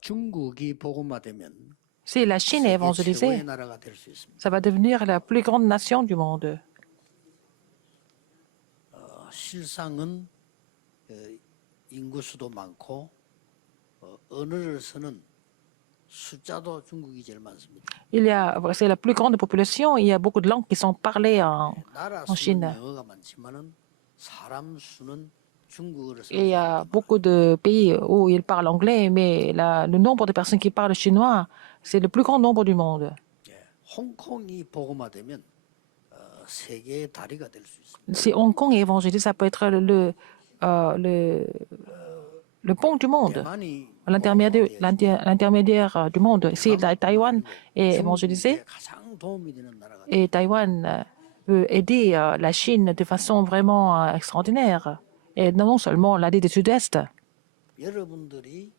중국이 복음화되면 Si la Chine est 세계 최고의 évangélisée, 나라가 될 수 있습니다. ça va devenir la plus grande nation du monde. 실상은 인구 수도 많고 언어를 쓰는 숫자도 중국이 제일 많습니다. C'est la plus grande population. Il y a beaucoup de langues qui sont parlées 나라 en 수는 Chine. 영어가 많지만은 사람 수는 중국어를 Et il 쓰는 y 사람이 a 더 많아요. beaucoup de pays où ils parlent anglais, mais le nombre de personnes qui parlent chinois, c'est le plus grand nombre du monde. 홍콩이 복음화되면 세계의 다리가 될 수 있습니다. Si Hong Kong est évangélisé, ça peut être le pont du monde, 대만이 l'intermédiaire du monde. Si Taïwan est évangélisé, 중국에 가장 도움이 되는 나라가 돼요. et Taïwan peut aider la Chine de façon vraiment extraordinaire. Et non seulement l'Asie du Sud-Est. 여러분들이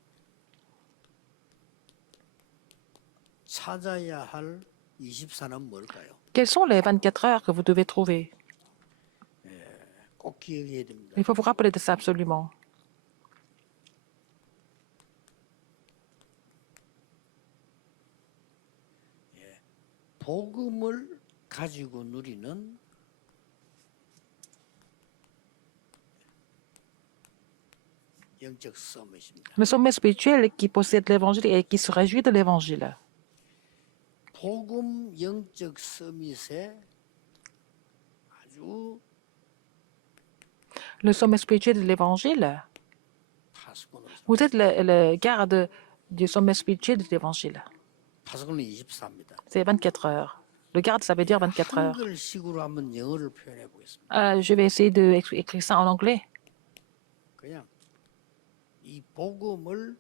찾아야 할 24는 뭘까요? Quelles sont les 24 heures que vous devez trouver? 꼭 기억해야 됩니다. Il faut vous rappeler de ça absolument. 복음을 가지고 누리는 영적 서밋입니다. Le sommet spirituel qui possède l'évangile et qui se réjouit de l'évangile. 복음 영적 서밋에 아주 Le sommet spirituel de l'évangile, 파수꾼으로 vous êtes le garde du sommet spirituel de l'évangile. 파수꾼은 24입니다. C'est 24 heures. Le garde, ça veut dire 24 heures. 한글식으로 한번 영어를 표현해 보겠습니다. Je vais essayer d'écrire ça en anglais. 그냥 이 복음을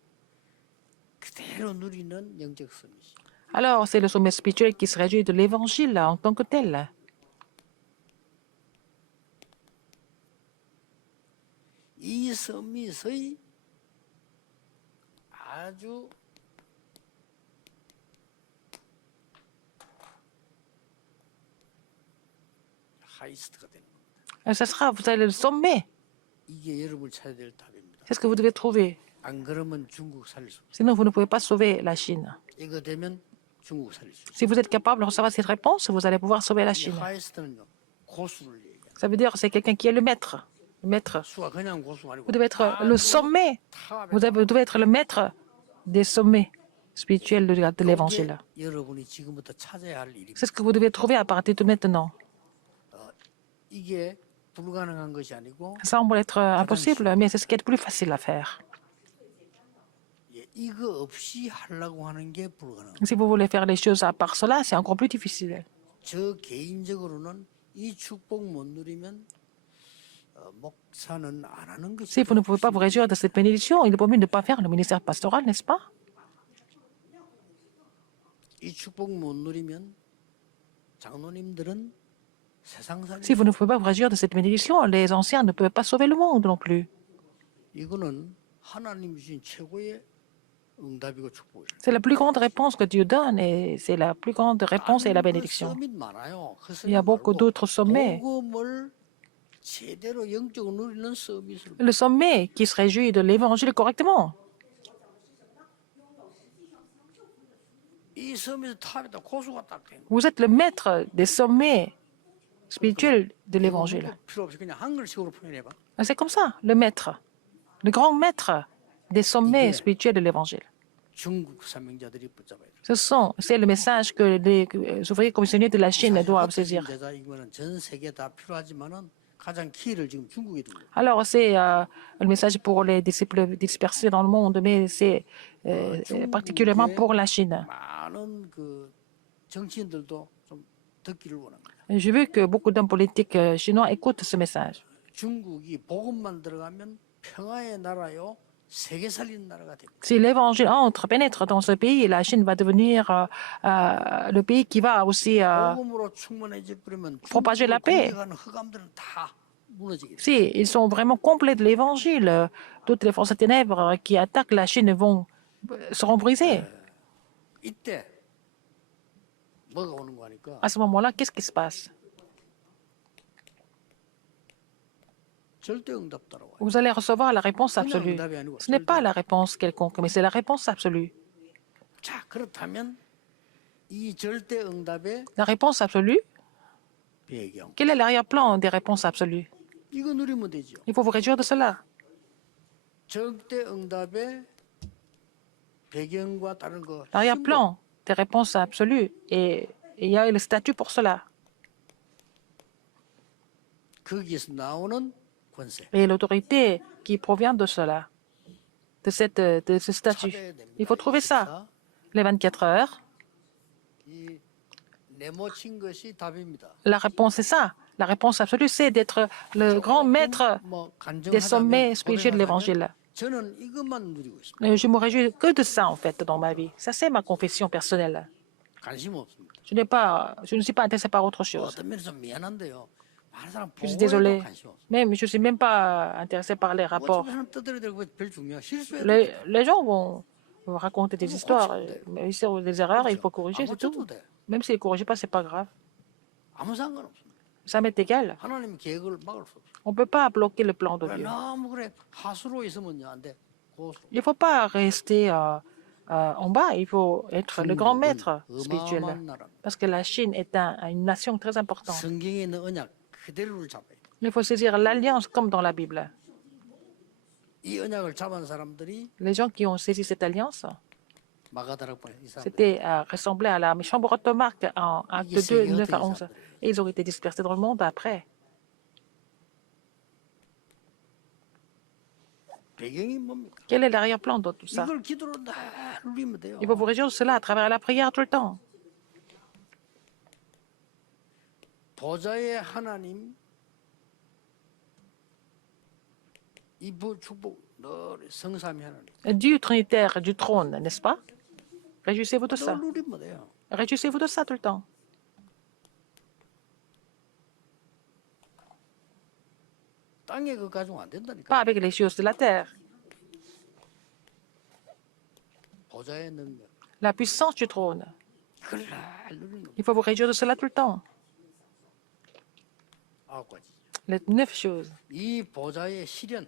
그대로 누리는 영적 서밋이. Alors, c'est le sommet spirituel qui se réjouit de l'évangile en tant que tel. 이 서밋의 아주 하이스트가 되는 겁니다. Ça sera, vous allez le sommet. 이게 여러분을 찾아야 될 답입니다. C'est ce que vous devez trouver. 안 그러면 중국 살릴 수 없어요. Sinon, vous ne pouvez pas sauver la Chine. 이거 되면 중국 살릴 수 있어요. Si vous êtes capable de recevoir cette réponse, vous allez pouvoir sauver la 이 Chine. 하이스트는요 고수를 얘기해요. Ça veut dire que c'est quelqu'un qui est le maître. Le maître. 수가 그냥 고수가 아니고 Vous devez être le sommet. Vous devez être le maître des sommets spirituels de l'évangile. 이게 여러분이 지금부터 찾아야 할 일입니다. C'est ce que vous devez trouver à partir de maintenant. 이게 불가능한 것이 아니고 Ça semble être impossible, mais c'est ce qui est le plus facile à faire. 이거 없이 하려고 하는 게 불가능. Si vous voulez faire les choses à part cela, c'est encore plus difficile. 저 개인적으로는 이 축복 못 누리면 목사는 안 하는 것이 Si vous ne pouvez pas vous réjouir de cette bénédiction, il vaut mieux ne pas faire le ministère pastoral, n'est-ce pas? 이 축복 못 누리면 장로님들은 세상 살이 Si vous ne pouvez pas vous réjouir de cette bénédiction, les anciens ne peuvent pas sauver le monde non plus. 이거는 하나님 주신 최고의 응답이고 축복이에요. C'est la plus grande réponse que Dieu donne et c'est la plus grande réponse et la bénédiction. 서밋 많아요. 그 Il y a beaucoup 말고 d'autres sommets. 복음을 제대로 영적으로 누리는 서밋을 Le sommet qui se réjouit de l'évangile correctement. 이 서밋의 탑에다 고수가 딱 된 거예요. Vous êtes le maître des sommets spirituels de l'évangile. 필요 없이 그냥 한글식으로 표현해 봐. C'est comme ça, le maître, le grand maître des sommets spirituels de l'évangile. 중국 사명자들이 붙잡아야 돼. C'est le message que les ouvriers commissionnés de la Chine doivent saisir. 제자 이거는 전 세계 다 필요하지만은 가장 키를 지금 중국에 두고. Alors, c'est le message pour les disciples dispersés dans le monde, mais c'est particulièrement pour la Chine. 많은 그 정치인들도 좀 듣기를 원합니다. Je veux que beaucoup d'hommes politiques chinois écoutent ce message. 중국이 복음만 들어가면 평화의 나라요, 세계 살리는 나라가 됩니다. Si l'évangile pénètre dans ce pays, la Chine va devenir le pays qui va aussi 복음으로 충만해질 거면 propager la paix. 공격하는 흑암들은 다 무너지게 돼요. Si ils sont vraiment complets de l'évangile, toutes les forces des ténèbres qui attaquent la Chine seront brisées. 이때 뭐가 오는 거 하니까 À ce moment-là, qu'est-ce qui se passe? 절대 응답 따라와요. vous allez recevoir la réponse 그냥 absolue. 응답이 아니고 Ce n'est 절대. pas la réponse quelconque, mais c'est la réponse absolue. 자, 그렇다면 이 절대 응답의 La réponse absolue, 배경. quel est l'arrière-plan des réponses absolues? 이거 누리면 되죠. Il faut vous réjouir de cela. 절대 응답의 배경과 다른 거 신분, L'arrière-plan des réponses absolues, et il y a le statut pour cela. 거기에서 나오는 권세. Et l'autorité qui provient de cela, de ce statut. 찾아야 됩니다. Il faut trouver ça. Les 24 heures, 이 네모친 것이 답입니다. la réponse est ça. La réponse absolue, c'est d'être le grand maître 뭐 des sommets 간증하자면 spirituels de l'évangile. 저는 이것만 누리고 있습니다. Je me réjouis que de ça, en fait, dans ma vie. Ça, c'est ma confession personnelle. 관심 없습니다. Je ne suis pas intéressé par autre chose. 어떤 면에서 미안한데요. 많은 사람 Je suis 보고에도 désolé. 관심 없어요. Même, je ne suis même pas intéressé par les rapports. 어차피 하나님 떠들어야 되고 별 중요해. 실수해도 Les gens vont raconter des histoires. Mais si c'est des erreurs, il faut corriger, c'est 아무것도 tout. 돼. Même s'ils ne corrigent pas, ce n'est pas grave. 아무 상관없습니다. Ça m'est égal. 하나님 계획을 막을 수 없어요. On ne peut pas bloquer le plan de 그래, Dieu. 너무 그래 하수로 있으면요 안 돼. 고수. Il ne faut pas rester en bas, il faut être le grand maître spirituel. 어마어마한 나라입니다. Parce que la Chine est une nation très importante. 성경에 있는 언약 그대로를 잡아야 돼. Il faut saisir l'alliance comme dans la Bible. 이 언약을 잡은 사람들이 Les gens qui ont saisi cette alliance, 마가다락방에 이 사람들. c'était ressemblait à la chambre haute Marc en Acte 2, 9 à 11. Et ils ont été dispersés dans le monde après. 배경이 뭡니까? Quel est l'arrière-plan de tout ça? 이걸 기도로 다 누리면 돼요. Il faut vous réjouir de cela à travers la prière tout le temps. 보좌의 하나님 이 축복 늘 성삼위 하나님 Dieu trinitaire du trône, n'est-ce pas? Réjouissez-vous de 늘 ça. 누리면 돼요. Réjouissez-vous de ça tout le temps. 땅에 그 가지고 안 된다니까. Pas avec les choses de la terre. 보좌의 능력 La puissance du trône. 그걸 늘 누리는 거. Il faut vous réjouir de cela tout le temps. 9가지. Les 9 choses. 이 보좌의 실현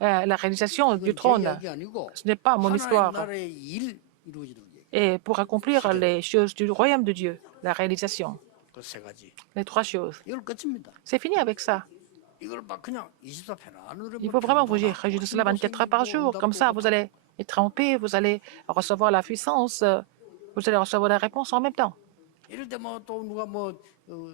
La réalisation du 그건 제 trône, 이야기 아니고 ce n'est pas mon 하나님 histoire. 나라의 일 이루어지는 얘기. Et pour accomplir les choses du royaume de Dieu, la réalisation. 그 세 가지. Les 3 choses. 이걸 끝입니다. C'est fini avec ça. 이걸 막 그냥 24편 안으로 Il faut vraiment vous réjouir de cela 24 heures par jour. Comme ça, vous allez être en paix, vous allez recevoir la puissance, vous allez recevoir la réponse en même temps. 이럴 때 뭐 또 누가 뭐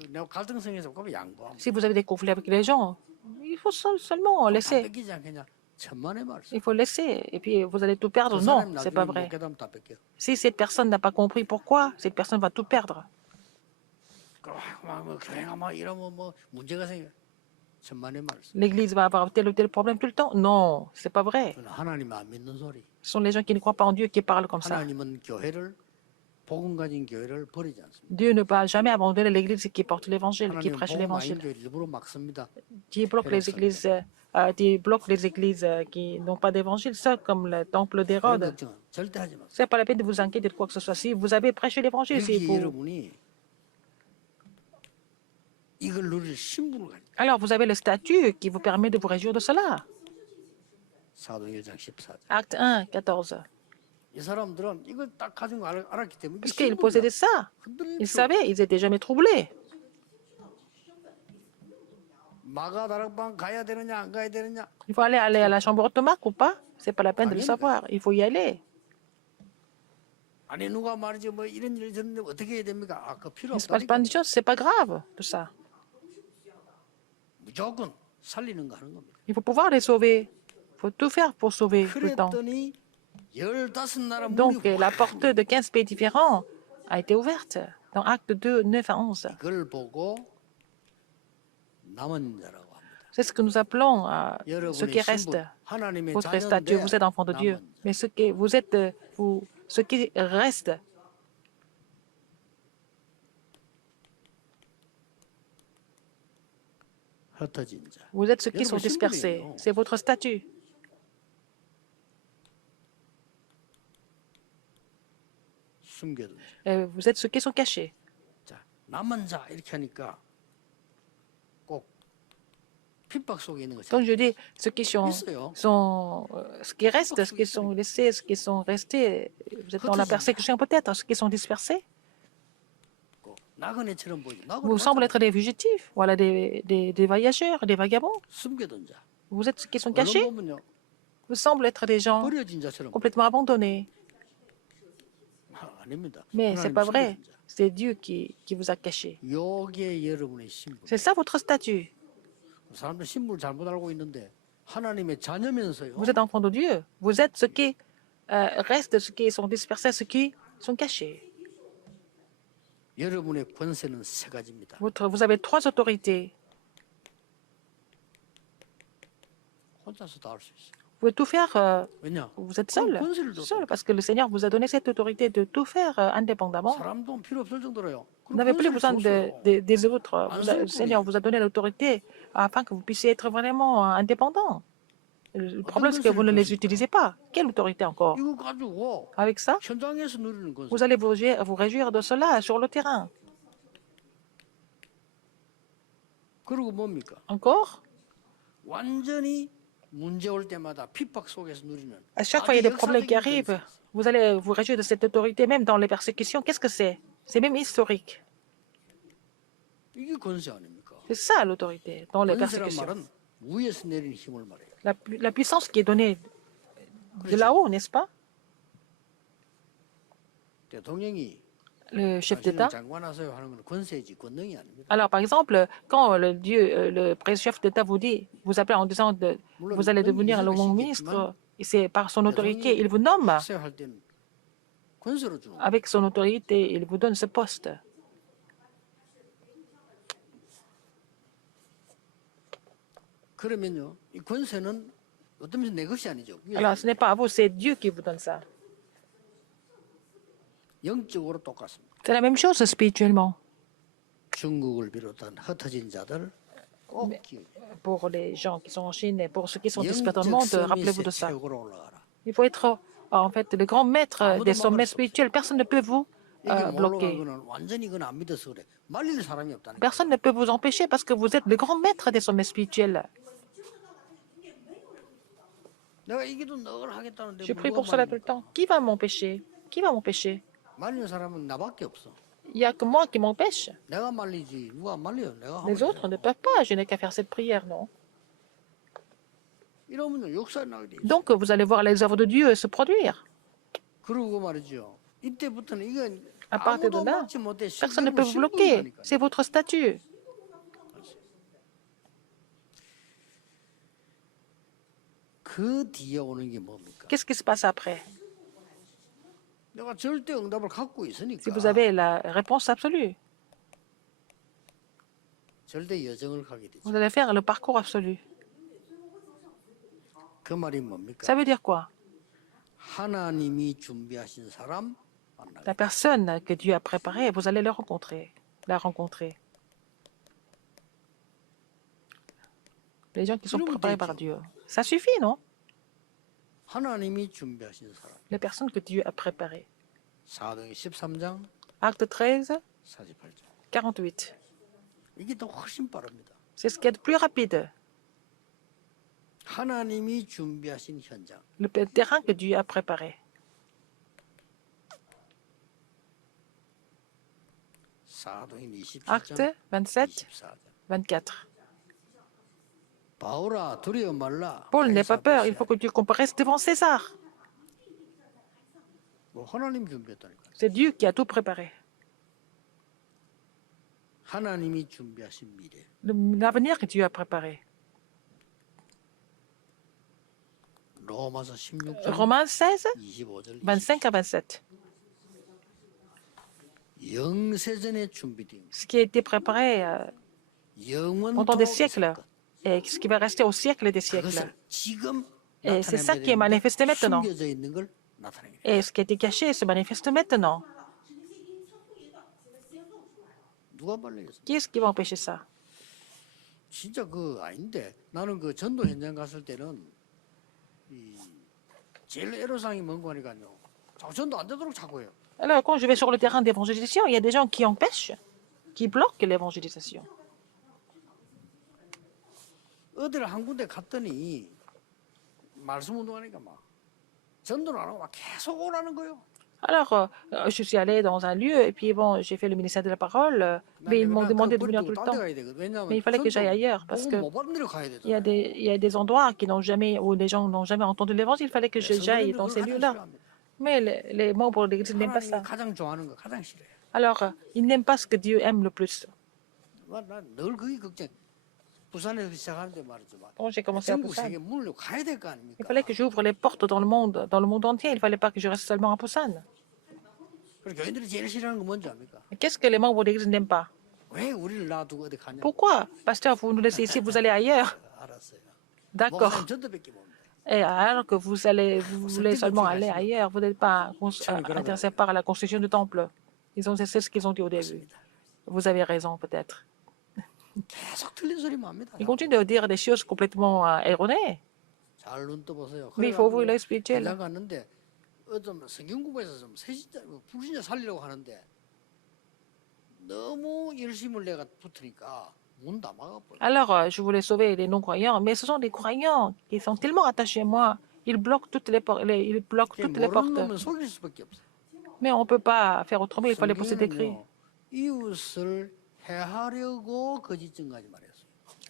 내가 갈등성에서 그러면 양보하고 Si vous avez des conflits avec les gens, il faut seulement 다 laisser. 뺏기지 않겠냐 천만의 말씀. Il faut laisser. Et puis, vous allez tout perdre. 그 Non, 사람이 c'est 나중에 pas 못 vrai. 깨달으면 다 뺏겨. Si cette personne n'a pas compris pourquoi, cette personne va tout perdre. 막 교회가 막 이러면 뭐 문제가 생겨. 천만의 말씀. L'Église va avoir tel ou tel problème tout le temps. Non, c'est pas vrai. 그건 하나님 안 믿는 소리. Ce sont les gens qui ne croient pas en Dieu qui parlent comme ça. 하나님은 교회를 복음 가진 교회를 버리지 않습니다. Dieu ne va jamais abandonner l'Église qui porte l'Évangile, qui 하나님은 prêche 복음 아닌 l'Évangile. 교회를 일부러 막 씁니다. Qui bloque les églises, qui n'ont pas d'évangile, ça comme le temple 그런 d'Hérode. 걱정 절대 하지 마세요. C'est pas la peine de vous inquiéter de quoi que ce soit. Si vous avez prêché l'évangile, si 여기 vous... 여러분이 이걸 누릴 신분을 가지고 alors vous avez le statut qui vous permet de vous réjouir de cela. 사도행전 14절. Acte 1, 14. 이 사람들은 이걸 딱 가지고 알았기 때문에 Parce 이게 qu'ils 신분이야. possédaient ça. 흔들릴 Ils 필요 없어. savaient, ils étaient jamais troublés. 마가다락방 가야 되느냐 안 가야 되느냐 Il faut aller à la chambre automaque ou pas? C'est pas la peine de le savoir. Il faut y aller. 아니 누가 말이지 뭐 이런 일이 있었는데 어떻게 해야 됩니까? 아, 그 필요 Il ne se passe pas 없다니까. de choses, c'est pas grave, tout ça. 무조건 살리는 거 하는 겁니다. Il faut pouvoir les sauver. Il faut tout faire pour sauver tout le temps. 그랬더니 15나라 Donc, 문이 la porte de 15 pays différents a été ouverte dans Acte 2, 9 à 11. 그걸 보고 남은 자라고 합니다. C'est ce que nous appelons ce 여러분의 qui reste. 신분, 하나님의 Votre statut, 자녀인데 vous êtes enfant de Dieu. 남은 자. Mais ce qui, vous êtes, ce qui reste, 흩어진 자. vous êtes ceux qui 여러분 sont dispersés. 신분이에요. C'est votre statut. 숨겨둔 자. Vous êtes ceux qui sont cachés. 자, 남은 자 이렇게 하니까 꼭 핍박 속에 있는 Comme 것이 je dis, ceux qui 있어요. ce qui restent, ceux qui sont laissés, ceux qui sont restés, vous êtes dans la persécution peut-être, ceux qui sont dispersés. 나그네처럼 보이죠. Vous 나그네 semblez 맞잖아요. être des fugitifs, voilà, des voyageurs, des vagabonds. 숨겨둔 자. Vous êtes ceux qui sont 얼른 cachés. 보면요. Vous semblez être des gens 버려진 자처럼. complètement abandonnés. 아닙니다. Mais ce n'est 하나님 pas vrai. 숨겨둔 자. C'est Dieu qui vous a caché. 요게 여러분의 신분. C'est ça votre statut. 사람들 신분을 잘못 알고 있는데 하나님의 자녀면서요. Vous êtes enfant de Dieu. Vous êtes ceux qui restent, ceux qui sont dispersés, ceux qui sont cachés. 여러분의 권세는 세 가지입니다. Vous avez trois autorités. 혼자서 다 할 수 있어요. Vous pouvez tout faire. 왜냐? Vous êtes seul. 권세를 Seul, 줬다. parce que le Seigneur vous a donné cette autorité de tout faire indépendamment. 사람 돈 필요 없을 정도로요. Vous n'avez plus besoin des autres. Le Ensemble, Seigneur vous a donné l'autorité afin que vous puissiez être vraiment indépendant. Le problème, c'est que vous ne les utilisez pas. Quelle autorité encore? 이거 가지고 Avec ça, 현장에서 누리는 권세. vous allez vous réjouir de cela sur le terrain. 그리고 뭡니까? Encore, 완전히 문제 올 때마다 핍박 속에서 누리는 à chaque fois il y a des problèmes qui 역사적인 arrivent, 권세. vous allez vous réjouir de cette autorité, même dans les persécutions. Qu'est-ce que c'est? C'est même historique. 이게 권세 아닙니까? C'est ça l'autorité dans les 권세란 persécutions. 말은 위에서 내리는 힘을 말해요. La puissance qui est donnée de là-haut, n'est-ce pas? 대통령이 Le chef 당신을 d'État. 장관하세요 하는 건 권세지 권능이 아닙니다. Alors, par exemple, quand le chef d'État vous dit, vous appelez en disant vous allez devenir le bon ministre, et c'est par son autorité, il vous nomme. 하세요 할 때는 권세로 주는 거예요. Avec son autorité, il vous donne ce poste. 그러면요, 이 권세는 어떤 면에서 내 것이 아니죠. Alors, ce n'est pas à vous, c'est Dieu qui vous donne ça. 영적으로 똑같습니다. C'est la même chose spirituellement. 중국을 비롯한 흩어진 자들 꼭 기억해요. Pour les gens qui sont en Chine et pour ceux qui sont dispersés dans le monde, 영적 rappelez-vous de 서밋의 ça. 최고로 올라가라. Il faut être, en fait, le grand maître des sommets spirituels. Personne ne peut vous 이게 몰라간 bloquer. 거는 완전히 그건 안 믿어서 그래. 말릴 사람이 없다는 거예요. Personne ne peut vous empêcher parce que vous êtes le grand maître des sommets spirituels. 내가 이 기도 늘 하겠다는데 Je prie 누가 pour cela tout le 말립니까? temps. Qui va m'empêcher? Qui va m'empêcher? 말리는 사람은 나밖에 없어. Il n'y a que moi qui m'empêche. 내가 말리지 누가 안 말려요. 내가 하면 Les autres ne peuvent pas. Je n'ai qu'à faire cette prière, non? 이러면 역사 나게 돼. 있어요. Donc, vous allez voir les œuvres de Dieu se produire. 그러고 말이죠. 이때부터는 이건 À partir de 아무도 là, 막지 못해. personne ne peut vous bloquer. 신분이라니까요. C'est votre statut. 그 뒤에 오는 게 뭡니까? Qu'est-ce qui se passe après? 내가 절대 응답을 갖고 있으니까 Si vous avez la réponse absolue, 절대 여정을 가게 되죠. vous allez faire le parcours absolu. 그 말이 뭡니까? Ça veut dire quoi? 하나님이 준비하신 사람 만나게. La personne que Dieu a préparée, vous allez la rencontrer. Les gens qui sont préparés par Dieu. Ça suffit, non? 하나님이 준비하신 사람. Les personnes que Dieu a préparées. 사도행 13장 Acte 13, 48절. 48. 이게 더 훨씬 빠릅니다. C'est ce qui est le plus rapide. 하나님이 준비하신 현장. Le terrain que Dieu a préparé. 사도행 27장 Acte 27, 24절. 24. 바울아 두려워 말라. Paul, n'aie pas peur, il 가이사 faut que tu comparaisses devant César. 뭐 하나님 준비했다니까. C'est Dieu qui a tout préparé. 하나님이 준비하신 미래. L'avenir que Dieu a préparé. 로마서 16장 Romains 16, 25절 25 à 27. 영세전에 준비된 Ce qui a été préparé pendant des 영원토록 siècles et ce qui va rester au siècle des siècles. 그것을 지금 Et c'est ça 나타내야 qui est manifesté 되는데 maintenant. 숨겨져 있는 걸 나타내게 돼. Et ce qui a été caché se manifeste maintenant. 누가 말리겠어? Qui est-ce qui va empêcher ça? 진짜 그 아닌데 나는 그 전도 현장 갔을 때는 이 제일 애로사항이 뭔 거니까요. 자꾸 전도 안 되도록 자꾸 해요. Alors, quand je vais sur le terrain d'évangélisation, il y a des gens qui empêchent, qui bloquent l'évangélisation. 어디를 한 군데 갔더니 말씀 운동하니까 막 전도를 안 하고 막 계속 오라는 거요. Alors, je suis allée dans un lieu et puis bon, j'ai fait le ministère de la parole, mais ils m'ont demandé de venir tout le temps. 가야 되거든. Mais 왜냐하면 il fallait que j'aille 전도 ailleurs parce 복음 que 못 받는 데로 가야 il y a 되잖아요. il y a des endroits qui n'ont jamais, où les gens n'ont jamais entendu l'évangile. Il fallait que j'aille 성도님들 dans 그걸 ces 가장 lieux-là. 싫어합니다. Mais les membres de l'Église n'aiment pas 하나님이 ça. 가장 좋아하는 거 가장 싫어요. Alors, ils n'aiment pas ce que Dieu aime le plus. 난늘 그게 걱정. 부산에서 시작하는데 말이지만 Quand j'ai commencé à 전국 Busan, 세계 문을 가야 될 거 il 아닙니까? fallait que j'ouvre les portes dans le monde entier. Il ne fallait pas que je reste seulement à Busan. 그리고 교인들이 제일 싫어하는 건 뭔지 압니까? Mais qu'est-ce que les membres de l'Église n'aiment pas? 왜 우리를 놔두고 어디 가냐? Pourquoi? Pasteur, vous nous laissez ici, vous allez ailleurs. 알았어요. D'accord. 목사님 전도밖에 못. Et alors que vous voulez seulement aller ailleurs, vous n'êtes pas intéressé par la construction du temple. C'est ce qu'ils ont dit au début. Vous avez raison, peut-être. 계속 틀린 소리만 합니다. Ils continuent de dire des choses complètement erronées. 잘 눈 떠보세요. Mais il faut ouvrir l'œil 장 spirituel. 갔는데 어떤 성경 공부에서 좀 세신자, 불신자 살리려고 하는데 너무 열심을 내가 붙으니까 문 다 막아버려. Alors, je voulais sauver les non-croyants, mais ce sont des croyants qui sont tellement attachés à moi. Ils bloquent toutes les portes. Ils bloquent toutes les 모르는 portes. 놈은 속일 수밖에 없어요. Mais on ne peut pas faire autrement. Il fallait poser des cris. 성경은요, 이웃을 해하려고 거짓 증거하지 말았어요.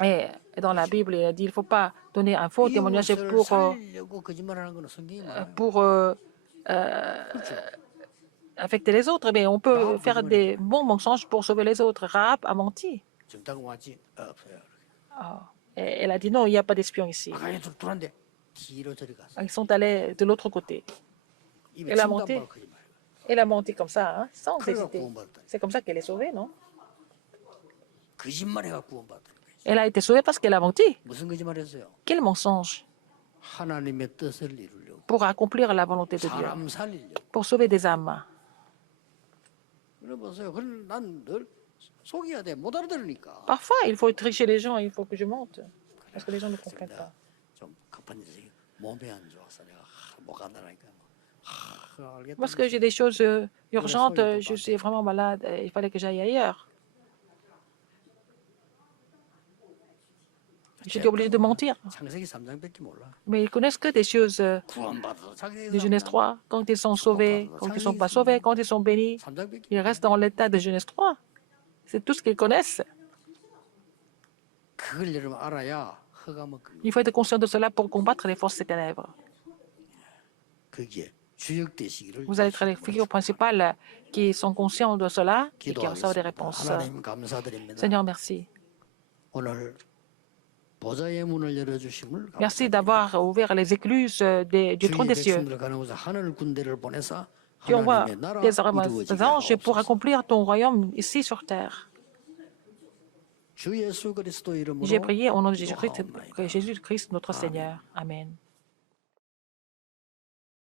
Et dans la Bible, il a dit il ne faut pas donner un faux témoignage 이웃을 pour 살리려고 거짓말하는 거는 성경이 말아요. affecter les autres, mais on peut faire des bons mensonges pour sauver les autres. Rahab a menti. 정당 왔지 없어요. Et elle a dit non, il n'y a pas d'espions ici. 아가야 둘한데 뒤로 저리 갔어. Ils sont allés de l'autre côté. 입에 Elle a 침도 안 monté. 박고 거짓말. Elle a menti comme ça, hein, sans 그래가 hésiter. 구원받았다. C'est comme ça qu'elle est sauvée, non? 거짓말해가 구원받았다. Elle a été sauvée parce qu'elle a menti. 무슨 거짓말했어요? Quel mensonge? 하나님의 뜻을 이루려고, Pour accomplir la volonté de Dieu, 사람 살리려고. pour sauver des âmes. 그래 보세요. 그럼 난 늘 속여야 돼. 못 알아들으니까. Parfois, il faut tricher les gens, il faut que je monte. Parce que les gens ne comprennent pas. 좀 급한 일이 몸이 안 좋아서 내가 못 간다니까. 알겠다. Parce que j'ai des choses urgentes, je suis vraiment malade, et il fallait que j'aille ailleurs. J'étais obligé de mentir. 창세기 3장밖에 몰라. Mais ils connaissent que des choses 구원받아서 창세기 de Genèse 3. Quand ils sont sauvés, quand ils ne sont pas sauvés, quand ils sont bénis, 3장밖에. ils restent dans l'état de Genèse 3. C'est tout ce qu'ils connaissent. 그걸 여러분 알아야 허가 먹는 Il faut être conscient de cela pour combattre les forces des ténèbres. 거기에 주역되시기를. Vous allez être les figures principales qui sont conscients de cela et qui reçoivent des réponses. 하나님 감사드립니다. Seigneur, merci. 오늘 보좌의 문을 열어주심을 Merci d'avoir ouvert les écluses du trône des cieux. 백성들을 가누고서 하늘 군대를 보내사 Tu envoies 하나님의 나라 des 이루어지게 anges pour 하옵소서. accomplir ton royaume ici sur terre. 주 예수 그리스도 이름으로 J'ai prié au nom de Jésus-Christ, 기도하옵나이다. Jésus-Christ notre Seigneur. Amen.